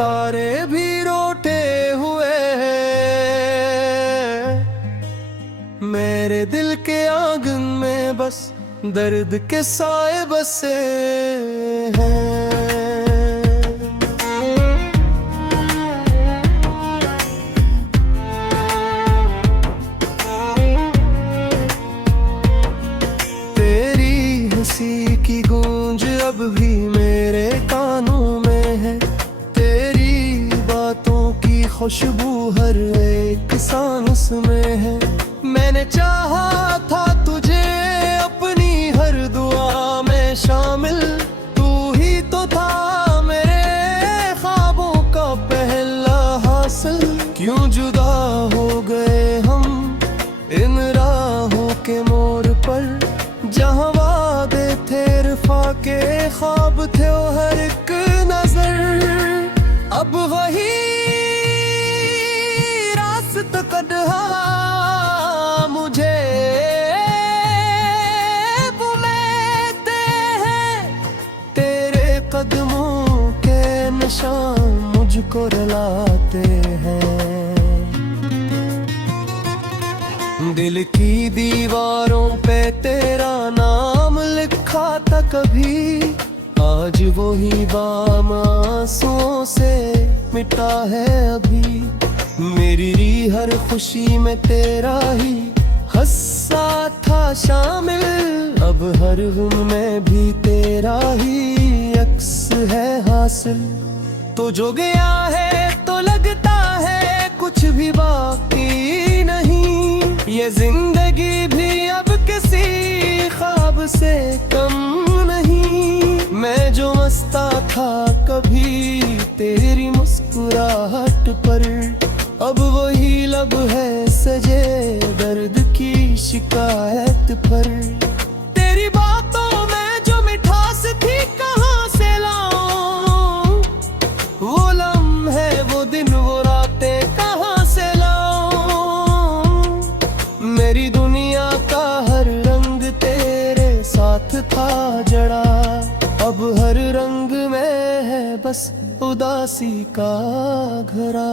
तारे भी रोते हुए हैं। मेरे दिल के आंगन में बस दर्द के साए बसे हैं। की गूंज अब भी मेरे कानों में है, तेरी बातों की खुशबू हर एक सांस में है। मैंने चाहा था तुझे अपनी हर दुआ में शामिल, तू ही तो था मेरे ख्वाबों का पहला हासिल। क्यों जुदा हो गए हम इन राहों के मोड़ पर, जहाँ वादे थे इरफा के ख्वाब थे वो हर एक नजर। अब वही रास्ता कदहा मुझे बुलाते हैं, तेरे कदमों के निशान मुझको रुलाते हैं। दिल की दीवारों पे तेरा नाम लिखा था कभी, आज वही बाम आंसुओं से मिटा है अभी। मेरी हर खुशी में तेरा ही हिस्सा था शामिल, अब हर गम में भी तेरा ही अक्स है हासिल। तो जो गया है तो लगता है कुछ भी बाकी नहीं, ये जिंदगी भी अब किसी ख्वाब से कम नहीं। मैं जो मस्ता था कभी तेरी मुस्कुराहट पर, अब वही लब है सजे दर्द की शिकायत पर। तेरी बातों में जो मिठास थी कहाँ से लाऊं, वो लम्हे वो दिन वो रातें कहाँ से लाऊं। मेरी दुनिया का हर रंग तेरे साथ था जड़ा, अब हर रंग में है बस उदासी का घरा।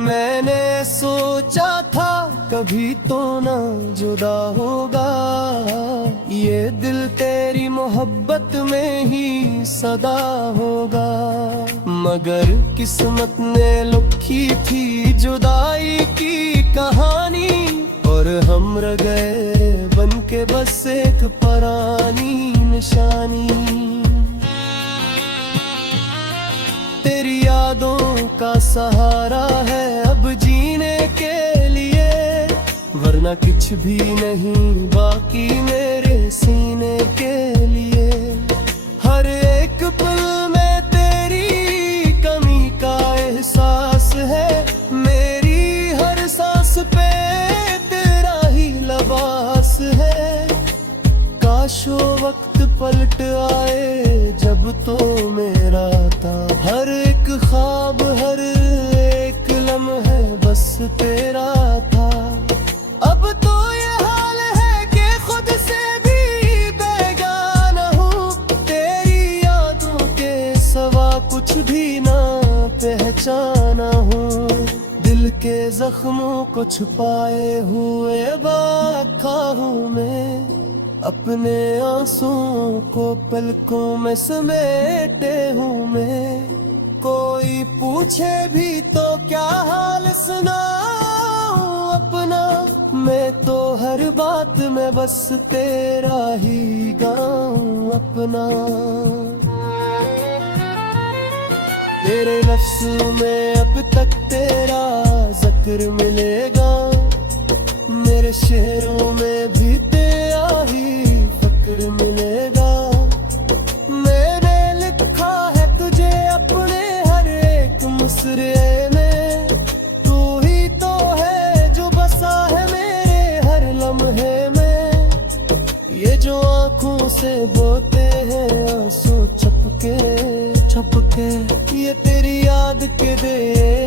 मैंने सोचा था कभी तो ना जुदा होगा, ये दिल तेरी मोहब्बत में ही सदा होगा। मगर किस्मत ने लिखी थी जुदाई की कहानी, और हम रह गए बन के बस एक पुरानी निशानी। तेरी यादों का सहारा है अब जीने के लिए, वरना कुछ भी नहीं बाकी मेरे सीने के लिए। हर एक पल में तेरी कमी का एहसास है, मेरी हर सांस पे तेरा ही लबास है। काश वो वक्त पलट आए जब तो मेरा था हर एक ख्वाब, हर एक लम्हे बस तेरा था। अब तो ये हाल है कि खुद से भी बेगाना हूँ, तेरी यादों के सवा कुछ भी ना पहचाना हूँ। दिल के जख्मों को छुपाए हुए बाखा हूँ मैं, अपने आंसुओं को पलकों में समेटे हूँ मैं। कोई पूछे भी तो क्या हाल सुनाऊं अपना, मैं तो हर बात में बस तेरा ही गाऊं अपना। तेरे लफ्ज़ों में अब तक तेरा जिक्र मिलेगा, मेरे शेरों में भी तेरा ही फक्र मिलेगा। मैंने लिखा है तुझे अपने हर एक मुसरे में, तू ही तो है जो बसा है मेरे हर लम्हे में। ये जो आँखों से बोते हैं आंसू छपके छपके, ये तेरी याद के दे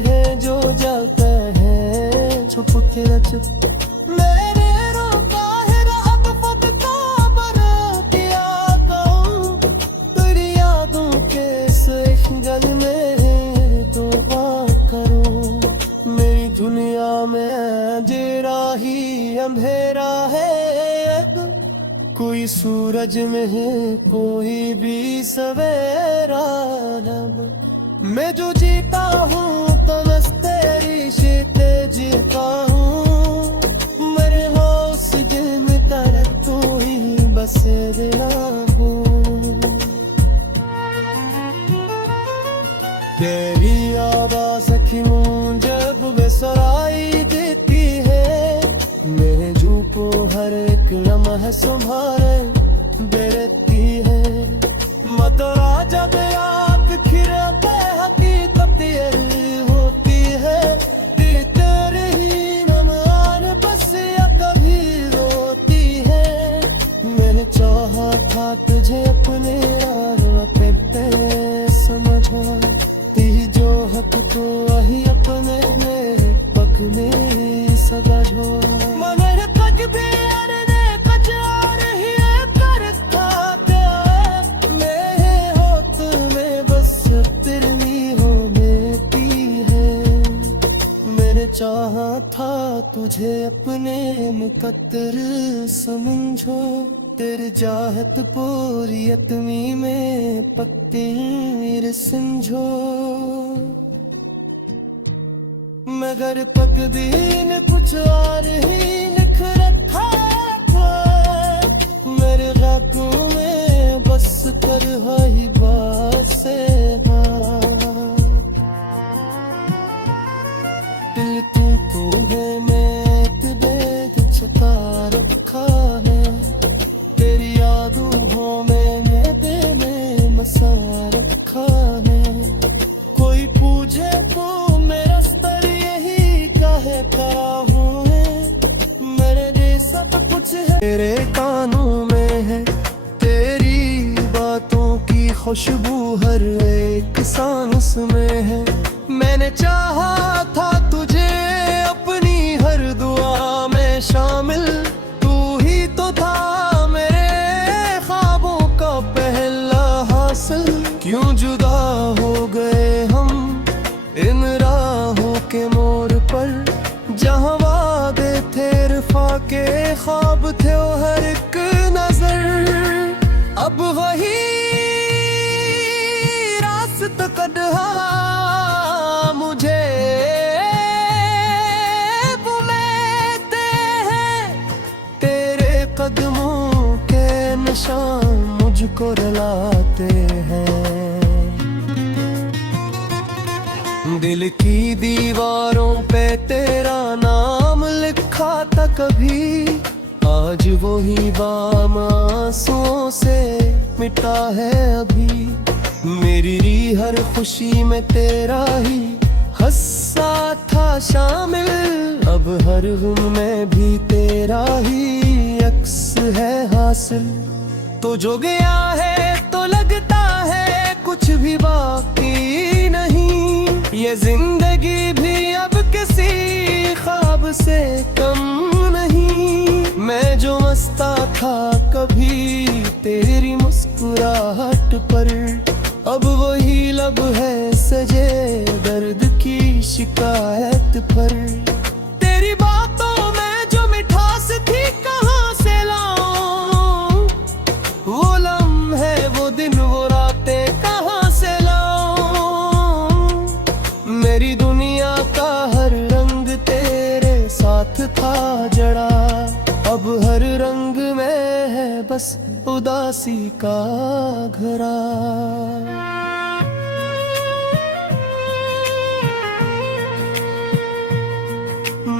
हैं जो जाते हैं छुपके छुप। मैंने रोका है अब खुद को कोई सूरज में है, कोई भी सवेरा रब। मैं जो जीता हूँ तो बस तेरी शिते जीता हूँ। मरे हो उस दिल में तरह तू ही बसे दिला हूँ। तेरी आवाज़ की मुझे जब बेसराई देती है, मेरे झूठो हर एक लम्हा संभाले बेरती है। मदरा जब आँख खिराते हकीकत ये होती है, तेरे ही नमान बस या कभी रोती है। मैंने चाहा था तुझे अपने यार पे समझा, ती जो हक तो वही अपने में पक में सदा झोरा। मगर कज भी अरने कज आ रही है करता प्यार, मैं हो तुम्हें बस तिरनी हो बेटी है। मैंने चाहा था तुझे अपने मुकद्दर समझो, तेरे जाहत पूरियतमी में पत्तीर समझो। मगर पकदीन कुछ और ही लिख रखा है, मेरे खाकों में बस कर ही बात से। दिल तू है मैं तुझे छुपा रखा है, तेरी यादों में दिल में मसा रखा है। कोई पूछे तो मेरा स्तर यही काहे खड़ा हूँ, मेरे लिए सब कुछ है तेरे कानों में है। तेरी बातों की खुशबू हर एक सांस में है। मैंने चाहा था तुझे अपनी हर दुआ में शामिल, तू ही तो था मेरे ख्वाबों का पहला हासिल। क्यों जुदा हो गए हम इन राहों के मोड़ पर, जहाँ वादे थे रफ़ा के ख्वाब थे वो हर एक नजर। अब वही रास्ता कदहा मुझे बुलाते हैं, तेरे कदमों के निशान मुझको रुलाते हैं। दिल की दीवारों पे तेरा नाम लिखा था कभी, आज वही बाम आंसुओं से मिटा है अभी। मेरी हर खुशी में तेरा ही हस्सा था शामिल, अब हर गम में भी तेरा ही अक्स है हासिल। तो जो गया है तो लगता है कुछ भी बाकी नहीं, ये जिंदगी भी अब किसी ख्वाब से कम नहीं। मैं जो मस्ता था कभी तेरी मुस्कुराहट पर, अब वही लब है सजे दर्द की शिकायत पर। तेरी बातों में जो मिठास थी कहाँ से लाऊं, वो लम्हे वो दिन वो रातें कहाँ से लाऊं। मेरी दुनिया का हर रंग तेरे साथ था जड़ा, अब हर रंग में है बस उदासी का घरा।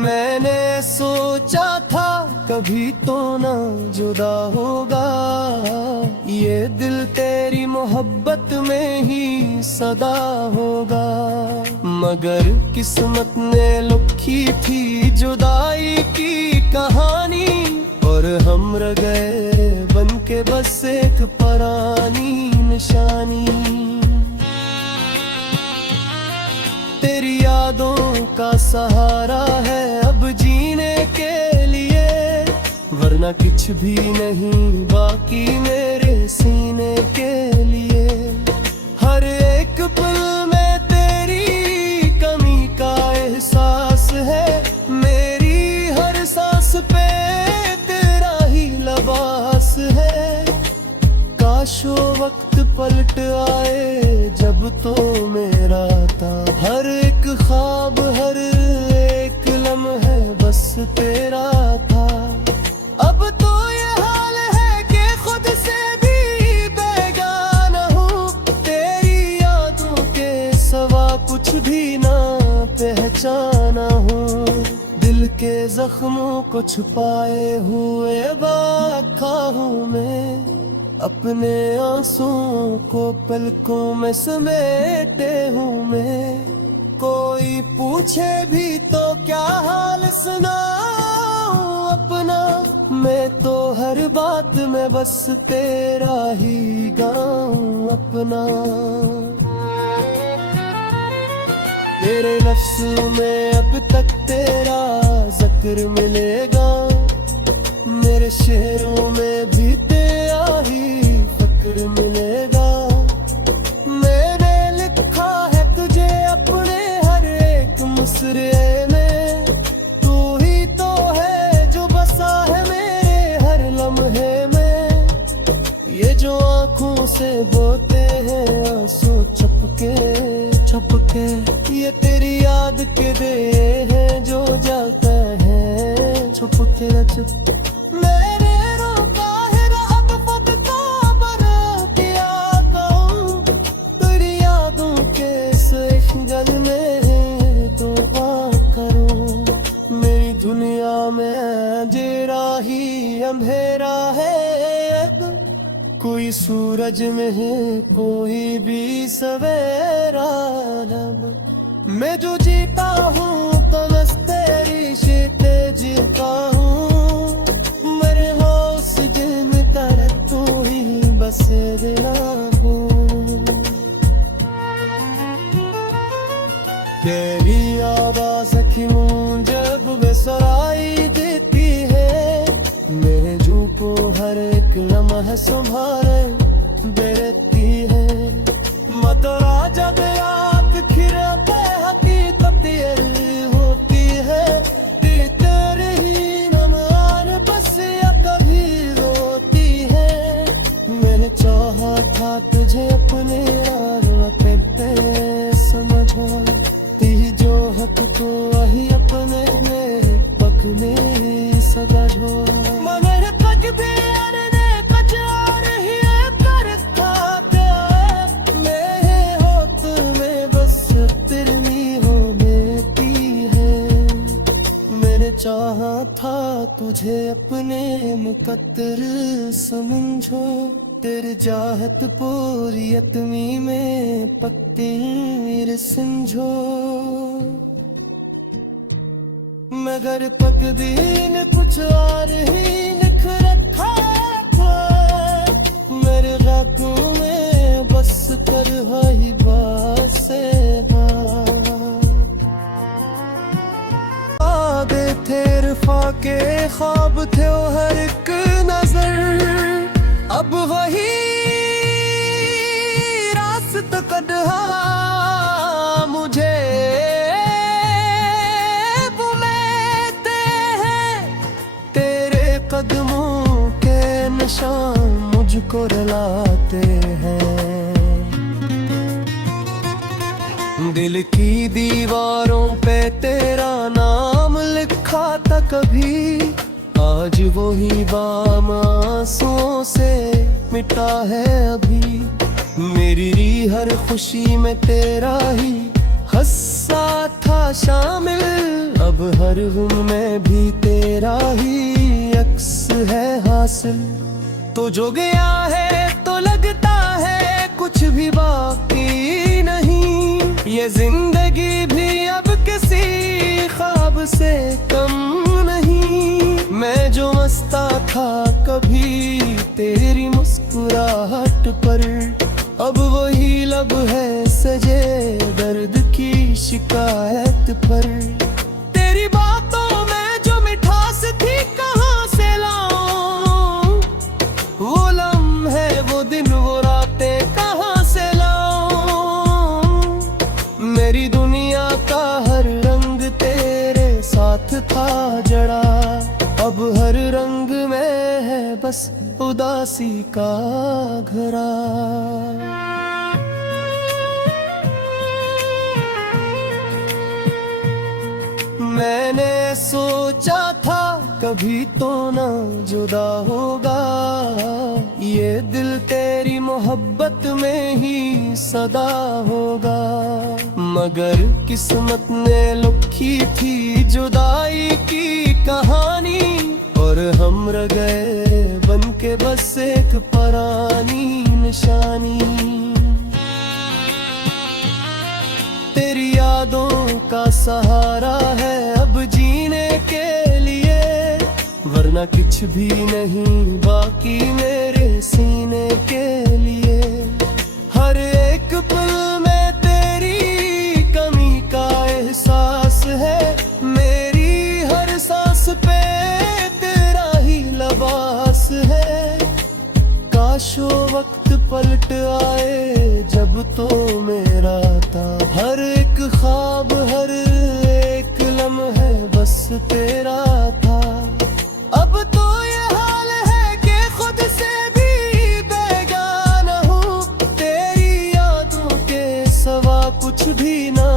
मैंने सोचा था कभी तो ना जुदा होगा, ये दिल तेरी मोहब्बत में ही सदा होगा। मगर किस्मत ने लिखी थी जुदाई की कहानी, और हम रह गए बन के बस एक पुरानी निशानी। तेरी यादों का सहारा है अब जीने के लिए, वरना कुछ भी नहीं बाकी मेरे सीने के लिए। हर एक पल में तेरी कमी का एहसास है, मेरी हर सांस पे तेरा ही लबास है। काश वो वक्त पलट आए जब तो मेरा था। हर एक ख्वाब हर एक लम्हा बस तेरा था। अब तो ये हाल है कि खुद से भी बेगाना हूँ। तेरी यादों के सवा कुछ भी ना पहचाना हूँ। दिल के जख्मों को छुपाए हुए बाका हूँ मैं। अपने आंसुओं को पलकों में समेटे हूँ मैं। कोई पूछे भी तो क्या हाल सुनाऊं अपना। मैं तो हर बात में बस तेरा ही गाऊं अपना। तेरे लफ्ज़ों में अब तक तेरा जिक्र मिलेगा। मेरे शेरों में भी तेरा ही फक्र मिलेगा। मैंने लिखा है तुझे अपने हर एक मुसरे में। तू ही तो है जो बसा है मेरे हर लम्हे में। ये जो आँखों से बोते हैं आंसू छपके छपके, ये तेरी याद के दे हैं जो जाता है छुपके छुप। मैंने रोका है अब खुद को मर किया कहूँ। तेरी यादों के गल में तो करूँ। मेरी दुनिया में अंधेरा ही अंधेरा है अब। कोई सूरज में है कोई भी सवेरा लब। मैं जो जीता हूँ तो बस तेरी शिते जीता हूँ। मरे हो उस दिन कर तू ही बस देना हूँ। तेरी आवाज़ की मुझ जब बेसराई देती है। मैं जू को हर एक लम्हा संभाले बेरती है। मदरा जब रात खिरते हकीकत ये होती है। तेरे ही नमआन बस या कभी रोती है। मैंने चाहा था तुझे अपने रास्ते पे समझो। ती जो हक तो वही अपने में पकने सदा जो। मगर कज भी अरने कज और ही करता प्यार। मैं हो तुम्हें बस तेरी हो बेटी है। मैंने चाहा था तुझे अपने मुकद्दर समझो। तेरे जाहत पूरियतमी में पत्तीर समझो। मगर पकदीन कुछ और ही लिख रखा था। मेरे रातों में बस कर ही बासे वादे थे इरफा के ख्वाब थे वो हर एक नजर। अब वही रास्त कदहा मुझे कदमों के निशान मुझको रुलाते हैं। दिल की दीवारों पे तेरा नाम लिखा था कभी। आज वही बाम आंसुओं से मिटा है अभी। मेरी हर खुशी में तेरा ही हस्सा था शामिल। अब हर गम में भी तेरा ही अक्स है हासिल। तो जो गया है तो लगता है कुछ भी बाकी नहीं। ये जिंदगी भी अब किसी ख्वाब से कम नहीं। मैं जो मस्ता था कभी तेरी मुस्कुराहट पर। अब वही लब है सजे दर्द की शिकायत पर। तेरी बातों में जो मिठास थी कहाँ से लाऊं। वो लम्हे वो दिन वो रातें कहाँ से लाऊं। मेरी दुनिया का हर रंग तेरे साथ था जड़ा। अब हर रंग में है बस उदासी का घरा। मैंने सोचा था कभी तो ना जुदा होगा, ये दिल तेरी मोहब्बत में ही सदा होगा। मगर किस्मत ने लिखी थी जुदाई की कहानी, और हम रह गए बन के बस एक पुरानी निशानी। तेरी यादों का सहारा है अब जीने के लिए, वरना कुछ भी नहीं बाकी मेरे सीने के लिए। हर एक पल में तेरी कमी का एहसास है, मेरी हर सांस पे तेरा ही लिबास है। काश वो वक्त पलट आए जब तो मेरा था हर एक ख्वाब, हर एक लम्हे बस तेरा था। अब तो ये हाल है कि खुद से भी बेगाना हूँ, तेरी यादों के सिवा कुछ भी ना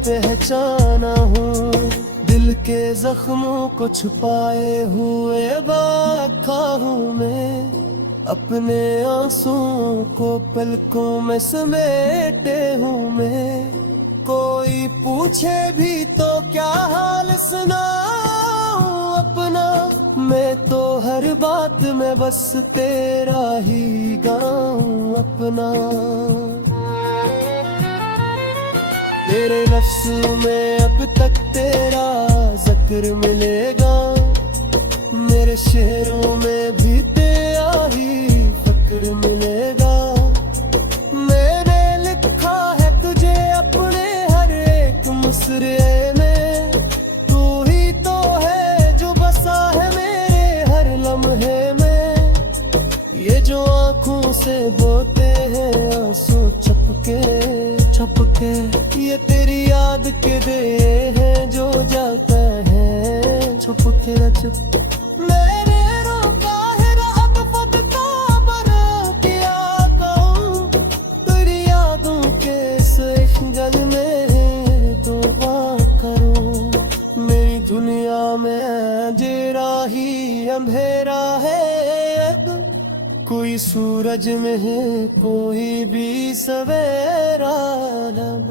पहचाना हूँ। दिल के जख्मों को छुपाए हुए बाखा हूँ मैं, अपने आंसुओं को पलकों में समेटे हूँ मैं। कोई पूछे भी तो क्या हाल सुनाऊं अपना, मैं तो हर बात में बस तेरा ही गाऊं अपना। तेरे लफ्ज़ों में अब तक तेरा जिक्र मिलेगा, मेरे शेरों में भी तेरा ही फक्र मिलेगा। मैंने लिखा है तुझे अपने हर एक मुसरे में, तू ही तो है जो बसा है मेरे हर लम्हे में। ये जो आँखों से बोते हैं आंसू छपके छपके, ये तेरी याद के दे हैं जो जाता है छुपके छुप। मैंने रोका है अब खुद को बना क्या कहूँ, तेरी यादों के इस गल में तौबा करूँ। मेरी दुनिया में जेरा ही अंधेरा है अब, कोई सूरज में है कोई भी सवेरा लब।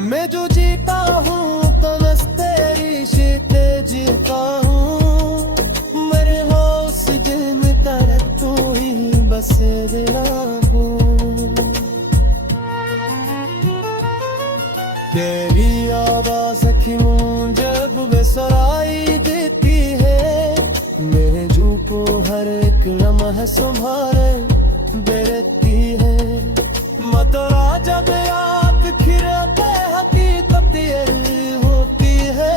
मैं जो जीता हूँ तो बस तेरी शिते जीता हूँ, मरे हो उस दिल में तरह तू ही बस दिला हूँ। तेरी आवाज़ की मुझे जब बेसराई देती है, मेरे जू को हर एक लम्हा संभाले बेरती है। मतरा जब याद खिरते हकीकत ये होती है,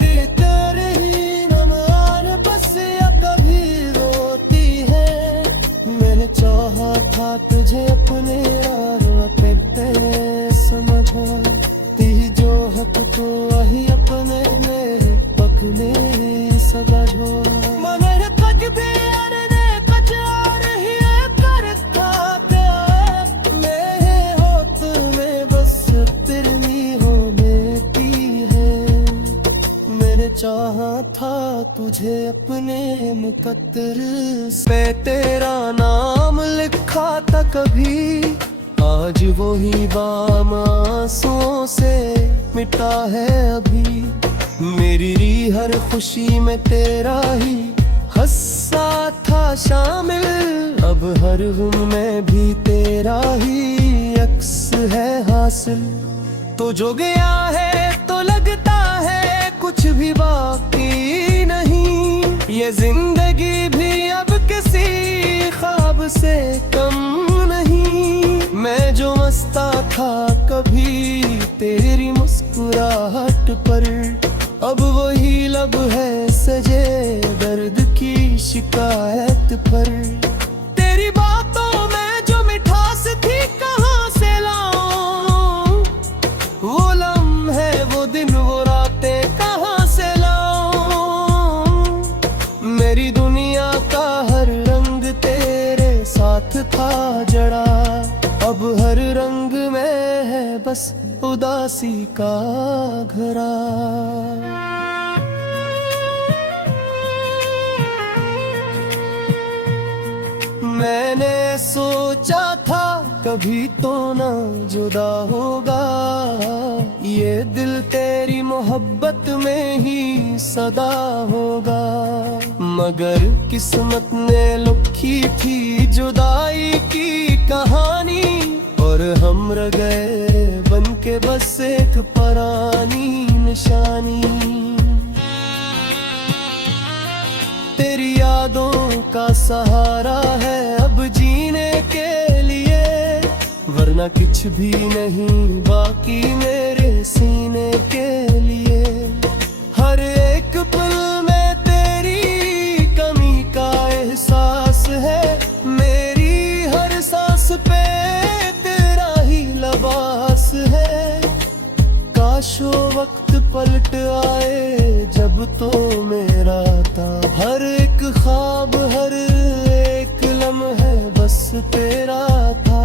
तेरे ही नमान बस या कभी रोती है। मैंने चाहा था तुझे अपने यार पे समझा, ती जो है तो वही अपने में पकने सदा झोरा। मगर कज भी अरने कज आ रही है कर खाते, मैं हो तुम्हें बस तिरनी हो बेटी है। मैंने चाहा था तुझे अपने मुकद्दर पे तेरा नाम लिखा था कभी, आज वही बाम आंसुओं से मिटा है अभी। मेरी हर खुशी में तेरा ही हस्सा था शामिल, अब हर गम में भी तेरा ही अक्स है हासिल। तो जो गया है तो लगता है कुछ भी बाकी नहीं, ये जिंदगी भी अब किसी ख्वाब से कम नहीं। मैं जो मस्ता था कभी तेरी मुस्कुराहट पर, अब वही लब है सजे दर्द की शिकायत पर। तेरी बातों में जो मिठास थी कहाँ से लाऊं, वो लम्हे वो दिन वो रातें कहाँ से लाऊं। मेरी दुनिया का हर रंग तेरे था जड़ा, अब हर रंग में है बस उदासी का घरा। मैंने सोचा था कभी तो ना जुदा होगा, ये दिल तेरी मोहब्बत में ही सदा होगा। मगर किस्मत ने लिखी थी जुदाई की कहानी, और हम रह गए बन के बस एक पुरानी निशानी। तेरी यादों का सहारा है अब जीने के लिए, वरना कुछ भी नहीं बाकी मेरे सीने के लिए। हर एक पल में तेरी कमी का एहसास है, मेरी हर सांस पे तेरा ही लिबास है। काश वो वक्त पलट आए जब तो मेरा था हर एक ख्वाब, हर एक लम्हा बस तेरा था।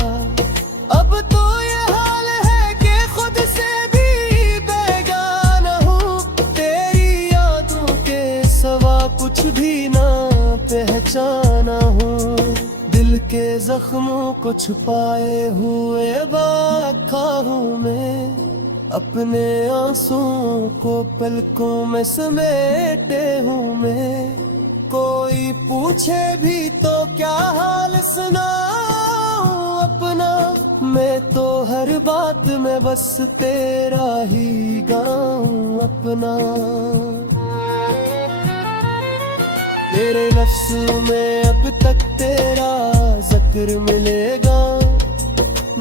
अब तो ये हाल है कि खुद से भी बेगाना हूँ, तेरी यादों के सिवा कुछ भी ना पहचाना हूँ। दिल के जख्मों को छुपाए हुए बाका हूँ मैं, अपने आंसुओं को पलकों में समेटे हूँ मैं। कोई पूछे भी तो क्या हाल सुनाऊं अपना, मैं तो हर बात में बस तेरा ही गाऊं अपना। तेरे लफ्ज़ों में अब तक तेरा जिक्र मिलेगा,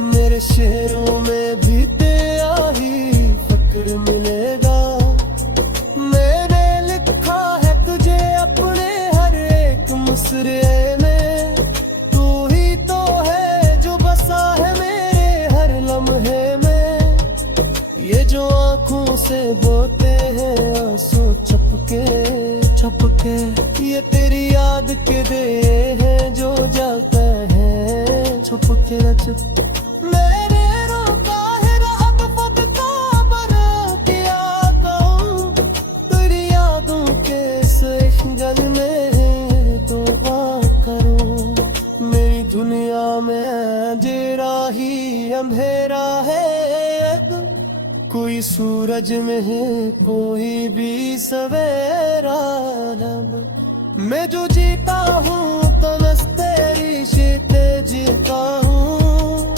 मेरे शेरों में भी तेरा ही फक्र मिलेगा। मैंने लिखा है तुझे अपने हर एक मुसरे में, तू ही तो है जो बसा है मेरे हर लम्हे में। ये जो आँखों से बोते हैं आंसू छपके छपके, ये तेरी याद के दे हैं जो जाते हैं छुपके छुपके। मैंने रोका है अब खुद को बना किया कहूँ, तेरी यादों के गल में तो बात करूँ। मेरी दुनिया में अंधेरा ही अंधेरा है अब, कोई सूरज में है कोई भी सवेरा लब। मैं जो जीता हूँ तो बस तेरी शीते जीता हूँ,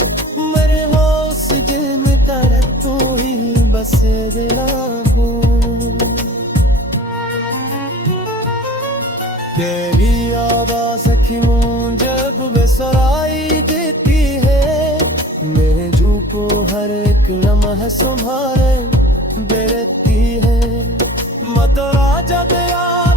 मरे हो उस दिल में तरह तू ही बस दिला हूँ। तेरी आवाज़ की मुझे जब बेसराई देती है, मैं जू को हर एक लम्हा संभाले बेरती है। मत राजा दया